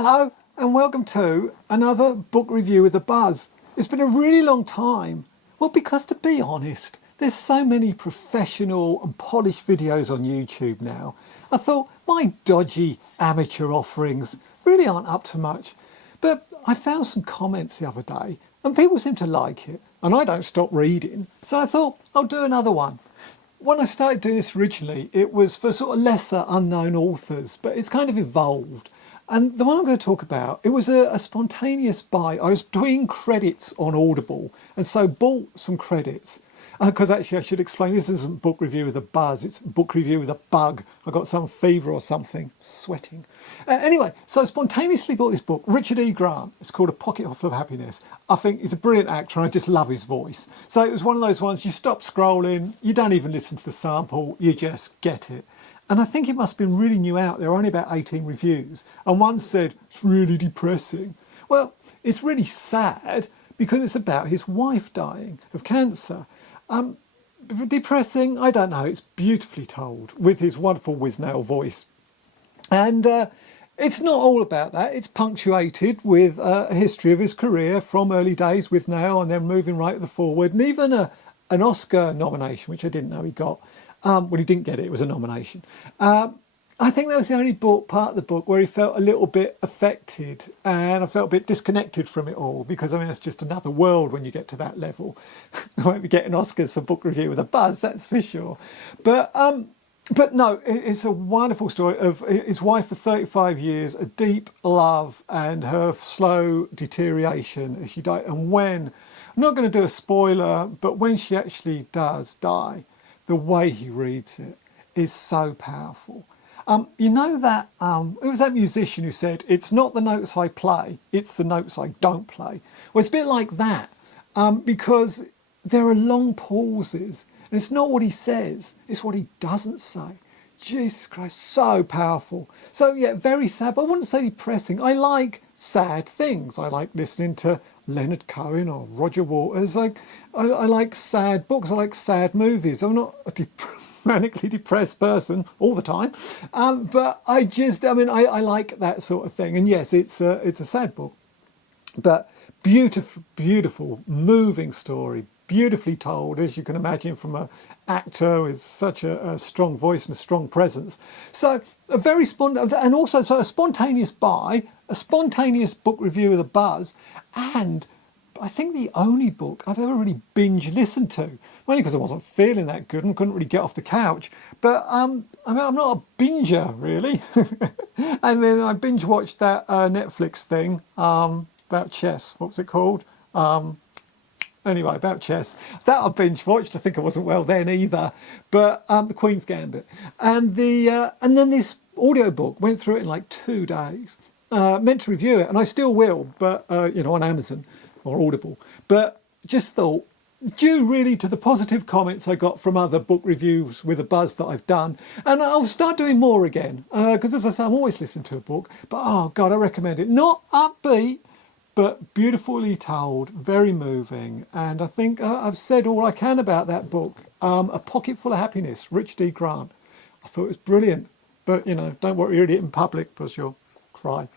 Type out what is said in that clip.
Hello and welcome to another book review with a buzz. It's been a really long time. Well, because to be honest, there's so many professional and polished videos on YouTube now. I thought my dodgy amateur offerings really aren't up to much. But I found some comments the other day and people seem to like it, and I don't stop reading. So I thought I'll do another one. When I started doing this originally, it was for sort of lesser unknown authors, but it's kind of evolved. And the one I'm going to talk about, it was a spontaneous buy. I was doing credits on Audible, and so bought some credits. Because actually I should explain, this isn't book review with a buzz, it's book review with a bug. I got some fever or something, sweating. Anyway, so I spontaneously bought this book, Richard E. Grant. It's called A Pocket Full of Happiness. I think he's a brilliant actor and I just love his voice. So it was one of those ones, you stop scrolling, you don't even listen to the sample, you just get it. And I think it must have been really new out. There were only about 18 reviews. And one said, it's really depressing. Well, it's really sad because it's about his wife dying of cancer. Depressing, I don't know. It's beautifully told with his wonderful Wisnail voice. And it's not all about that. It's punctuated with a history of his career from early days with Nail and then moving right forward. And even an Oscar nomination, which I didn't know he got. Well, he didn't get it, it was a nomination. I think that was the only part of the book where he felt a little bit affected, and I felt a bit disconnected from it all, because I mean, it's just another world when you get to that level. I won't be getting Oscars for book review with a buzz, that's for sure. But no, it's a wonderful story of his wife for 35 years, a deep love and her slow deterioration as she died. And when, I'm not going to do a spoiler, but when she actually does die, the way he reads it is so powerful. You know that, it was that musician who said, it's not the notes I play, it's the notes I don't play. Well, it's a bit like that, because there are long pauses, and it's not what he says, it's what he doesn't say. Jesus Christ, so powerful. So yeah, very sad, but I wouldn't say depressing. I like sad things. I like listening to Leonard Cohen or Roger Waters. I like sad books, I like sad movies. I'm not a manically depressed person all the time, but I like that sort of thing. And yes, it's a sad book, but beautiful, moving story, beautifully told, as you can imagine, from an actor with such a strong voice and a strong presence. So a very and also so a spontaneous buy, a spontaneous book review with a buzz, and I think the only book I've ever really binge listened to, mainly because I wasn't feeling that good and couldn't really get off the couch. But I mean, I'm not a binger really. And then I binge watched that Netflix thing about chess. What was it called? Anyway, about chess. That I binge watched. I think I wasn't well then either. But the Queen's Gambit, and then this audiobook, went through it in like 2 days. Meant to review it, and I still will, but you know, on Amazon or Audible. But just thought, due really to the positive comments I got from other book reviews with a buzz that I've done, and I'll start doing more again, because as I say, I'm always listening to a book. But oh God, I recommend it. Not upbeat, but beautifully told, very moving. And I think I've said all I can about that book. A Pocket Full of Happiness, Richard E. Grant. I thought it was brilliant. But, you know, don't worry, read it in public because you'll cry.